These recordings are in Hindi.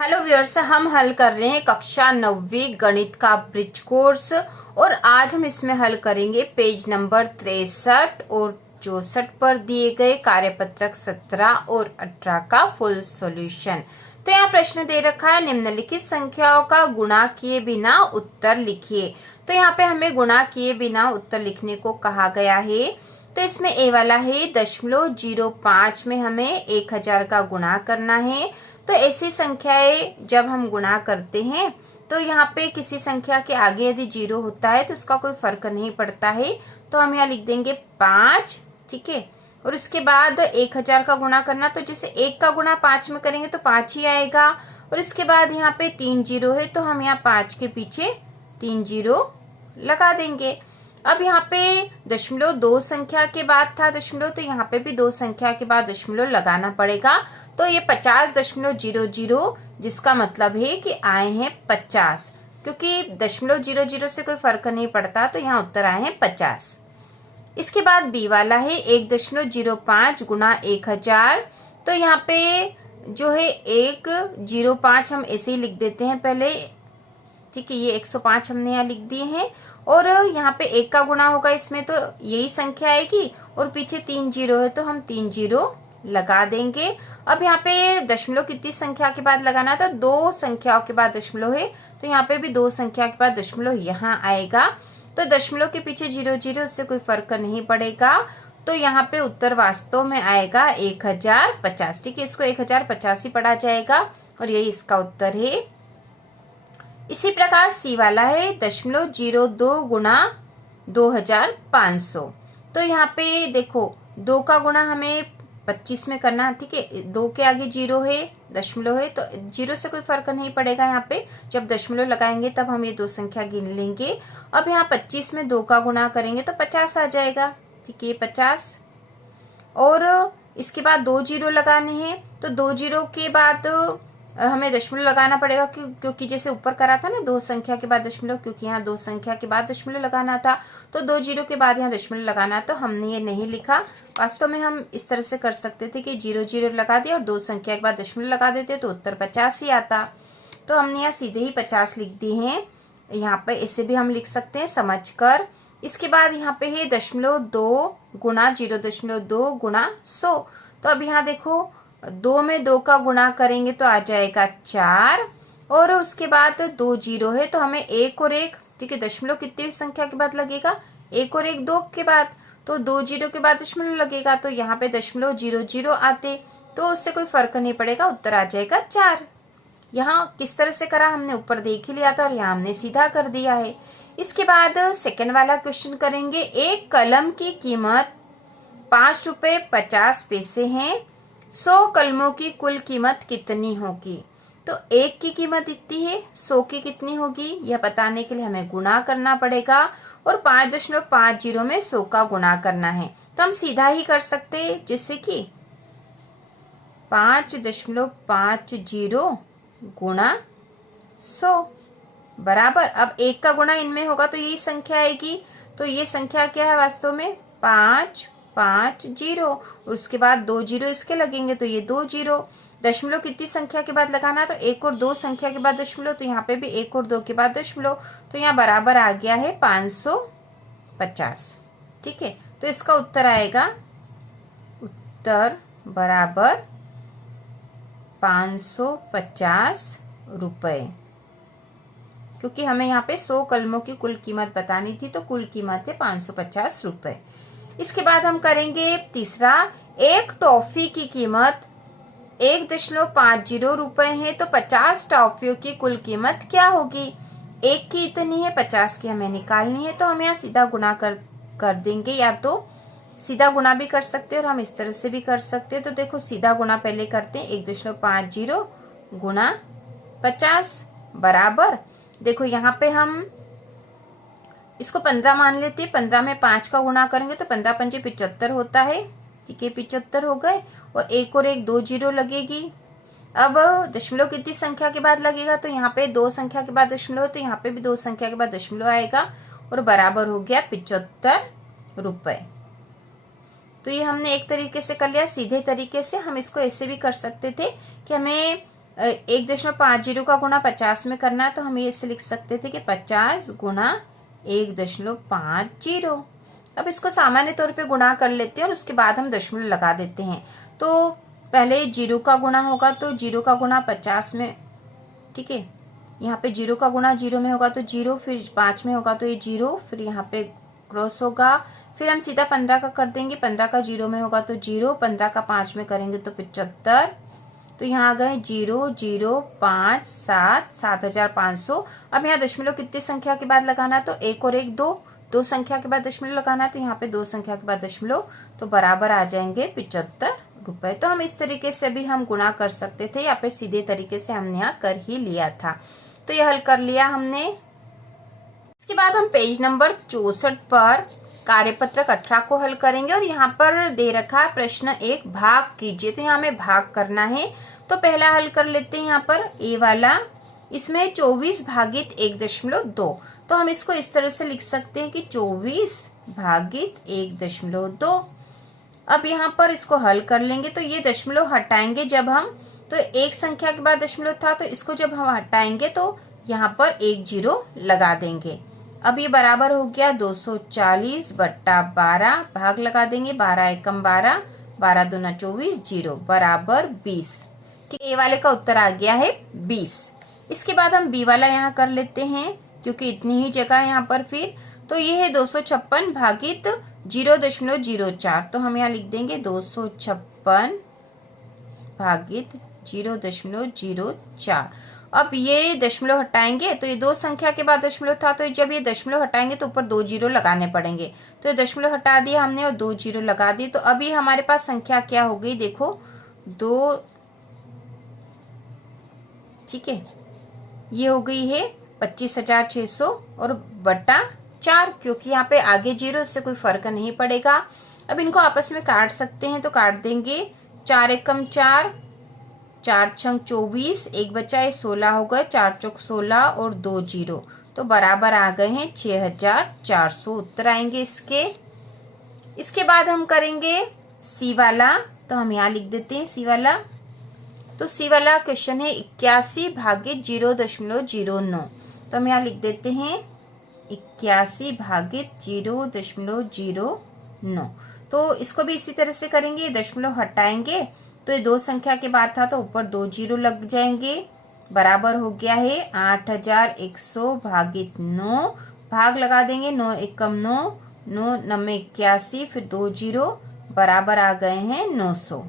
हेलो व्यूअर्स, हम हल कर रहे हैं कक्षा 9वीं गणित का ब्रिज कोर्स और आज हम इसमें हल करेंगे पेज नंबर 63 और 64 पर दिए गए कार्यपत्रक 17 और 18 का फुल सॉल्यूशन। तो यहाँ प्रश्न दे रखा है, निम्नलिखित संख्याओं का गुणा किए बिना उत्तर लिखिए। तो यहाँ पे हमें गुणा किए बिना उत्तर लिखने को कहा गया है। तो इसमें ए वाला है 0.05 में हमें 1000 का गुणा करना है। तो ऐसी संख्याएं जब हम गुणा करते हैं तो यहाँ पे किसी संख्या के आगे यदि 0 होता है तो उसका कोई फर्क नहीं पड़ता है। तो हम यहाँ लिख देंगे 5, ठीक है। और इसके बाद 1000 का गुणा करना, तो जैसे 1 का गुणा 5 में करेंगे तो 5 ही आएगा। और इसके बाद यहाँ पे 3 0 है तो हम यहाँ 5 के पीछे 3 0 लगा देंगे। अब यहाँ पे दशमलव 2 संख्या के बाद था दशमलव, तो यहाँ पे भी 2 संख्या के बाद दशमलव लगाना पड़ेगा। तो ये 50.00 जिसका मतलब है कि आए हैं 50, क्योंकि दशमलव 00 से कोई फर्क नहीं पड़ता, तो यहाँ उत्तर आए हैं 50। इसके बाद बी वाला है 1.05 गुणा 1000। तो यहाँ पे जो है 105 हम ऐसे ही लिख देते हैं पहले, ठीक है। ये 105 हमने यहाँ लिख दिए हैं और यहाँ पे 1 का गुणा होगा इसमें तो यही संख्या आएगी और पीछे 3 0 है तो हम 3 0 लगा देंगे। अब यहाँ पे दशमलव कितनी संख्या के बाद लगाना था, 2 संख्याओं के बाद दशमलव है तो यहाँ पे भी 2 संख्या के बाद दशमलव यहाँ आएगा। तो दशमलव के पीछे 0 0 उससे कोई फर्क नहीं पड़ेगा। तो यहाँ पे उत्तर वास्तव में आएगा 1050, ठीक है। इसको 1050 ही पढ़ा जाएगा और यही इसका उत्तर है। इसी प्रकार सी वाला है 0.02 गुणा 2500। तो यहाँ पे देखो 2 का गुणा हमें 25 में करना है, ठीक है। 2 के आगे 0 है, दशमलव है तो 0 से कोई फर्क नहीं पड़ेगा। यहाँ पे जब दशमलव लगाएंगे तब हम ये 2 संख्या गिन लेंगे। अब यहाँ 25 में 2 का गुणा करेंगे तो 50 आ जाएगा, ठीक है, 50। और इसके बाद 2 0 लगाने हैं तो 2 0 के बाद हमें दशमलव लगाना पड़ेगा, क्योंकि जैसे ऊपर करा था ना 2 संख्या के बाद दशमलव, क्योंकि यहाँ 2 संख्या के बाद दशमलव लगाना था तो 2 0 के बाद यहाँ दशमलव लगाना, तो हमने ये नहीं लिखा। वास्तव में हम इस तरह से कर सकते थे कि 0 0 लगा दिया और 2 संख्या के बाद दशमलव लगा देते तो उत्तर 50 ही आता। तो हमने यहाँ सीधे ही 50 लिख दिए हैं। यहाँ पे ऐसे भी हम लिख सकते हैं समझ कर। इसके बाद यहाँ पे है 0.2 गुणा 0.2 गुणा 100। तो अब यहाँ देखो 2 में 2 का गुणा करेंगे तो आ जाएगा 4 और उसके बाद 2 0 है तो हमें 1 और 1, ठीक है। दशमलव कितनी संख्या के बाद लगेगा, 1 और 1 2 के बाद, तो 2 0 के बाद दशमलव लगेगा तो यहाँ पे दशमलव 0 0 आते तो उससे कोई फर्क नहीं पड़ेगा, उत्तर आ जाएगा 4। यहाँ किस तरह से करा हमने ऊपर देख ही लिया था और यहाँ हमने सीधा कर दिया है। इसके बाद सेकंड वाला क्वेश्चन करेंगे। एक कलम की कीमत 5 रुपए 50 पैसे है, 100 कलमों की कुल कीमत कितनी होगी। तो एक की कीमत इतनी है, 100 की कितनी होगी यह बताने के लिए हमें गुणा करना पड़ेगा और 5.50 में 100 का गुणा करना है। तो हम सीधा ही कर सकते हैं, जैसे कि 5.50 गुणा 100 बराबर, अब 1 का गुणा इनमें होगा तो यही संख्या आएगी। तो ये संख्या क्या है वास्तव में 550 और उसके बाद 2 0 इसके लगेंगे तो ये 2 0। दशमलव कितनी संख्या के बाद लगाना, तो 1 और 2 संख्या के बाद दशमलव, तो यहाँ पे भी 1 और 2 के बाद दशमलव, तो यहाँ बराबर आ गया है 550, ठीक है। तो इसका उत्तर आएगा, उत्तर बराबर 550 रुपए, क्योंकि हमें यहाँ पे 100 कलमों की कुल कीमत बतानी थी तो कुल कीमत है 550 रुपए। इसके बाद हम करेंगे तीसरा। एक टॉफी की कीमत 1.50 रुपए है तो 50 टॉफियों की कुल कीमत क्या होगी। एक की इतनी है, 50 की हमें निकालनी है, तो हम यहाँ सीधा गुणा कर देंगे, या तो सीधा गुणा भी कर सकते हैं और हम इस तरह से भी कर सकते हैं। तो देखो सीधा गुणा पहले करते हैं, 1.50 गुणा 50 बराबर, देखो यहाँ पे हम इसको 15 मान लेते हैं। 15 में 5 का गुणा करेंगे तो 15 पंजे 75 होता है, ठीक है, 75 हो गए। और 1 और 1 2 0 लगेगी। अब दशमलव कितनी संख्या के बाद लगेगा, तो यहाँ पे 2 संख्या के बाद दशमलव, तो यहाँ पे भी 2 संख्या के बाद दशमलव आएगा और बराबर हो गया 75 रुपए। तो ये हमने एक तरीके से कर लिया। सीधे तरीके से हम इसको ऐसे भी कर सकते थे कि हमें 1.50 का गुणा 50 में करना है, तो हम ये ऐसे लिख सकते थे कि 50 गुणा 1.50। अब इसको सामान्य तौर पे गुणा कर लेते हैं और उसके बाद हम दशमलव लगा देते हैं। तो पहले 0 का गुणा होगा, तो 0 का गुणा 50 में, ठीक है। यहाँ पे 0 का गुणा 0 में होगा तो 0, फिर 5 में होगा तो ये 0, फिर यहाँ पे क्रॉस होगा, फिर हम सीधा 15 का कर देंगे। 15 का 0 में होगा तो 0, 15 का 5 में करेंगे तो 75। तो यहाँ आ गए 0 0 5 7 7500। अब यहाँ दशमलव कितनी संख्या के बाद लगाना है, तो 1 और 1 2, 2 संख्या के बाद दशमलव लगाना है, तो यहाँ पे 2 संख्या के बाद दशमलव, तो बराबर आ जाएंगे 75 रुपए। तो हम इस तरीके से भी हम गुणा कर सकते थे या फिर सीधे तरीके से हमने यहाँ कर ही लिया था। तो ये हल कर लिया हमने। इसके बाद हम पेज नंबर 64 पर कार्यपत्रक 18 को हल करेंगे और यहाँ पर दे रखा है प्रश्न 1, भाग कीजिए। तो यहाँ हमें भाग करना है। तो पहला हल कर लेते हैं। यहाँ पर ए वाला, इसमें 24 भागित 1.2। तो हम इसको इस तरह से लिख सकते हैं कि 24 भागित 1.2। अब यहाँ पर इसको हल कर लेंगे तो ये दशमलव हटाएंगे जब हम, तो एक संख्या के बाद दशमलव था, तो इसको जब हम हटाएंगे तो यहाँ पर 1 0 लगा देंगे। अब ये बराबर हो गया 240 बट्टा 12, भाग लगा देंगे, 12 एकम 12, 12 दूना 24, 0 बराबर 20। ठीक, ए वाले का उत्तर आ गया है 20। इसके बाद हम बी वाला यहाँ कर लेते हैं क्योंकि इतनी ही जगह है यहाँ पर। फिर तो ये है 256 भागित 0.04। तो हम यहाँ लिख देंगे 256 भागित 0.04। अब ये दशमलव हटाएंगे तो ये 2 संख्या के बाद दशमलव था, तो जब ये दशमलव हटाएंगे तो ऊपर 2 0 लगाने पड़ेंगे। तो ये दशमलव हटा दिया हमने और 2 0 लगा दिए। तो अभी हमारे पास संख्या क्या हो गई, देखो 2, ठीक है, ये हो गई है 25,600 और बटा 4, क्योंकि यहाँ पे आगे 0, इससे कोई फर्क नहीं पड़ेगा। अब इनको आपस में काट सकते हैं, तो काट देंगे। 4 एकम 4, 4 छंग 24, एक बचा है 16 हो गए, 4 चौक 16 और 2 0, तो बराबर आ गए हैं 6,400 उत्तर आएंगे इसके। इसके बाद हम करेंगे सी वाला। तो हम यहाँ लिख देते हैं सी वाला। तो सी वाला क्वेश्चन है 81 भागित 0.09। तो हम यहाँ लिख देते हैं 81 भागित 0.09। तो इसको भी इसी तरह से करेंगे, दशमलव हटाएंगे तो ये 2 संख्या के बाद था, तो ऊपर 2 0 लग जाएंगे, बराबर हो गया है 8100 भागित 9, भाग लगा देंगे, 9 एकम 9, 9 9 81, फिर 2 0, बराबर आ गए हैं 900।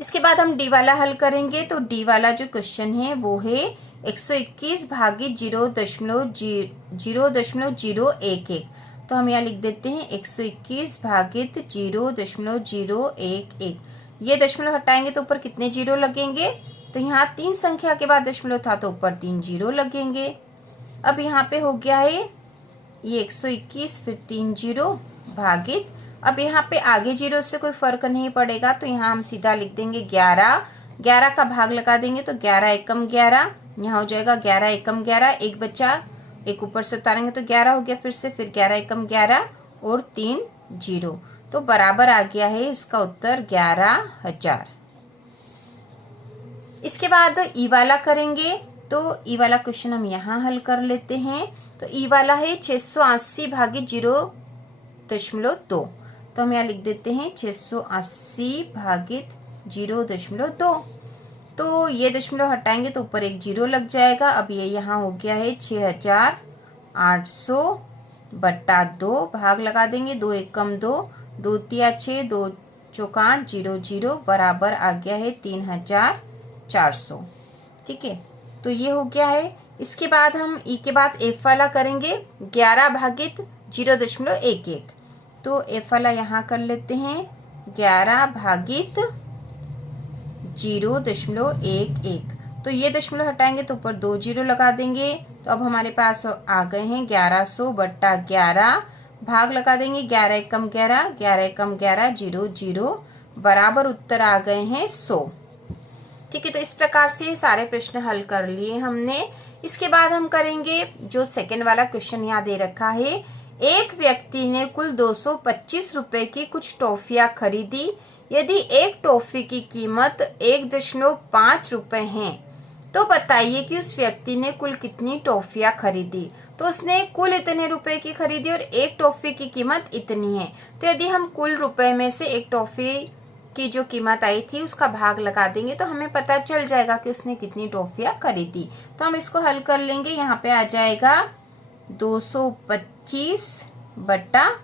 इसके बाद हम डी वाला हल करेंगे। तो डी वाला जो क्वेश्चन है वो है 121 भागित 0.011। तो हम यहाँ लिख देते हैं 121 भागित 0.011। ये दशमलव हटाएंगे तो ऊपर कितने 0 लगेंगे, तो यहाँ 3 संख्या के बाद दशमलव था, तो ऊपर 3 0 लगेंगे। अब यहाँ पे हो गया है ये 121, फिर 3 0 भागित, अब यहाँ पे आगे 0 से कोई फर्क नहीं पड़ेगा, तो यहाँ हम सीधा लिख देंगे 11। 11 का भाग लगा देंगे तो 11 एकम 11, यहाँ हो जाएगा 11 एकम 11, एक बचा, एक ऊपर से उतारेंगे तो 11 हो गया, फिर से फिर 11 एकम 11 और 3 0, तो बराबर आ गया है इसका उत्तर 11,000। इसके बाद ई वाला करेंगे। तो ई वाला क्वेश्चन हम यहाँ हल कर लेते हैं। तो ई वाला है 680 भागित 0.2। तो हम यहाँ लिख देते हैं 680 भागित 0.2। तो ये दशमलव हटाएंगे तो ऊपर 1 0 लग जाएगा। अब ये यहाँ हो गया है 6,800 बट्टा 2, भाग लगा देंगे, 2 एकम 2, 2 तिया 6, 2 चौक 8, 0 0, बराबर आ गया है 3,400। ठीक है, तो ये हो गया है। इसके बाद हम ई के बाद एफ वाला करेंगे 11 भागित 0.11। तो एफ वाला यहाँ कर लेते हैं 11 भागित 0.11। तो ये दशमलव हटाएंगे तो ऊपर 2 0 लगा देंगे। तो अब हमारे पास आ गए हैं 1100 बट्टा 11, भाग लगा देंगे, 11 एकम 11, 11 एकम 11, 0 0, बराबर उत्तर आ गए हैं 100। ठीक है, तो इस प्रकार से सारे प्रश्न हल कर लिए हमने। इसके बाद हम करेंगे जो सेकंड वाला क्वेश्चन यहाँ दे रखा है। एक व्यक्ति ने कुल 225 रुपए की कुछ टॉफियां खरीदी। यदि एक टॉफी की कीमत 1.5 रुपए है तो बताइए कि उस व्यक्ति ने कुल कितनी टॉफियां खरीदी। तो उसने कुल इतने रुपए की खरीदी और एक टॉफी की कीमत इतनी है। तो यदि हम कुल रुपए में से एक टॉफी की जो कीमत आई थी उसका भाग लगा देंगे तो हमें पता चल जाएगा कि उसने कितनी टॉफियां खरीदी। तो हम इसको हल कर लेंगे। यहाँ पे आ जाएगा 225 बटा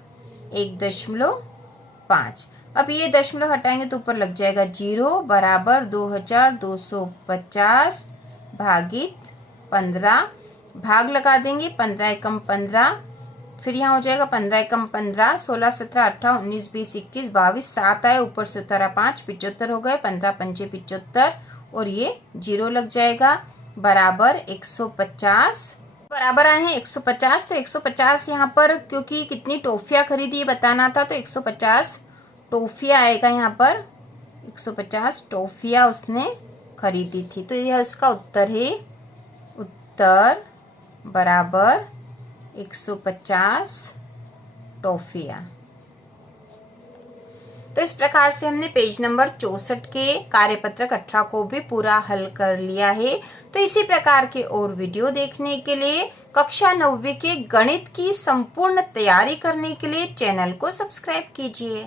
1.5। अब ये दशमलव हटाएंगे तो ऊपर लग जाएगा 0 बराबर 2250 भागित 15। भाग लगा देंगे 15 एकम 15, फिर यहाँ हो जाएगा 15 एकम 15, 16 17 18 19 20 21 22 7 आए, ऊपर से उतरा 5, 75 हो गए, 15 पंचे 75 और ये 0 लग जाएगा बराबर 150। बराबर आए हैं 150। तो 150 यहाँ पर क्योंकि कितनी टॉफियां खरीदी ये बताना था तो 150 टॉफियां आएगा। यहाँ पर 150 टॉफियां उसने खरीदी थी। तो यह इसका उत्तर है। उत्तर बराबर 150 टॉफियां। तो इस प्रकार से हमने पेज नंबर 64 के कार्यपत्रक 18 को भी पूरा हल कर लिया है। तो इसी प्रकार के और वीडियो देखने के लिए, कक्षा 9वीं के गणित की संपूर्ण तैयारी करने के लिए चैनल को सब्सक्राइब कीजिए।